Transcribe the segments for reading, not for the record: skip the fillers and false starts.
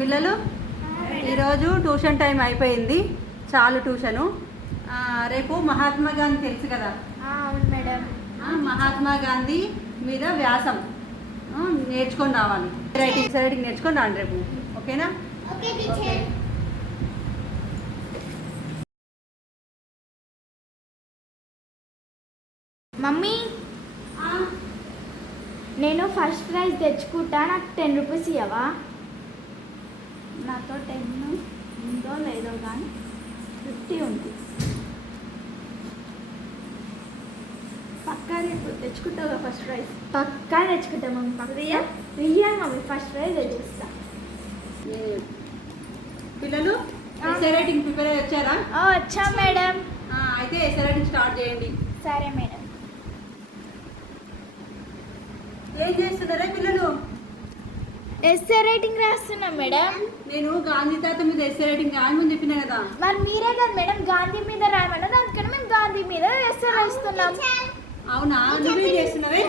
పిల్లలు ఈరోజు tuition time అయిపోయింది, చాలు ట్యూషను. రేపు మహాత్మా గాంధీ తెలుసు కదా? అవును మేడం. మహాత్మా గాంధీ మీద వ్యాసం నేర్చుకొని రావాలి. రైటింగ్ నేర్చుకొని రాండి రేపు, ఓకేనా? ఓకే. మమ్మీ, నేను ఫస్ట్ ప్రైజ్ తెచ్చుకుంటా, నాకు 10 రూపీస్ ఇవ్వవా? నాతో 10 ఉందో లేదో కానీ 50 ఉంది. పక్కా రేపు తెచ్చుకుంటావు ఫస్ట్ ప్రైజ్? పక్కా తెచ్చుకుంటా mummy. Real mummy, first prize తెచ్చిస్తా. పిల్లలు ఎస్ఏ రైటింగ్ ప్రిపేర్ అయ్యి వచ్చారా? వచ్చా మేడం. అయితే ఎస్ఏ రైటింగ్ స్టార్ట్ చేయండి. సరే మేడం. ఏం చేస్తున్నారా పిల్లలు? ఎస్ఏ రైటింగ్ రాస్తున్నా మేడం. నేను గాంధీ తాత మీద ఎస్ఏ రైటింగ్ రాయమని చెప్పినా కదా. మరి మీరే కదా మేడం గాంధీ మీద రాయమన్నారు, అందుకని మేము గాంధీ మీద ఎస్ఏ రాస్తున్నాం. అవునా? నువ్వేం చేస్తున్నావే?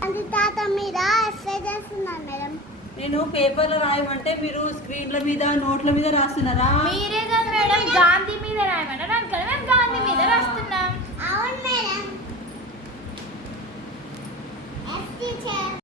గాంధీ తాత మీద ఎస్సే చేస్తున్నాను మేడం. నేను పేపర్లో రాయమంటే మీరు స్క్రీన్ల మీద నోట్ల మీద రాస్తున్నారా? మీరే కదా మేడం గాంధీ మీద రాయమన్నారు, అందుకని మేము గాంధీ మీద రాస్తున్నాం. అవును మేడం. Yes teacher.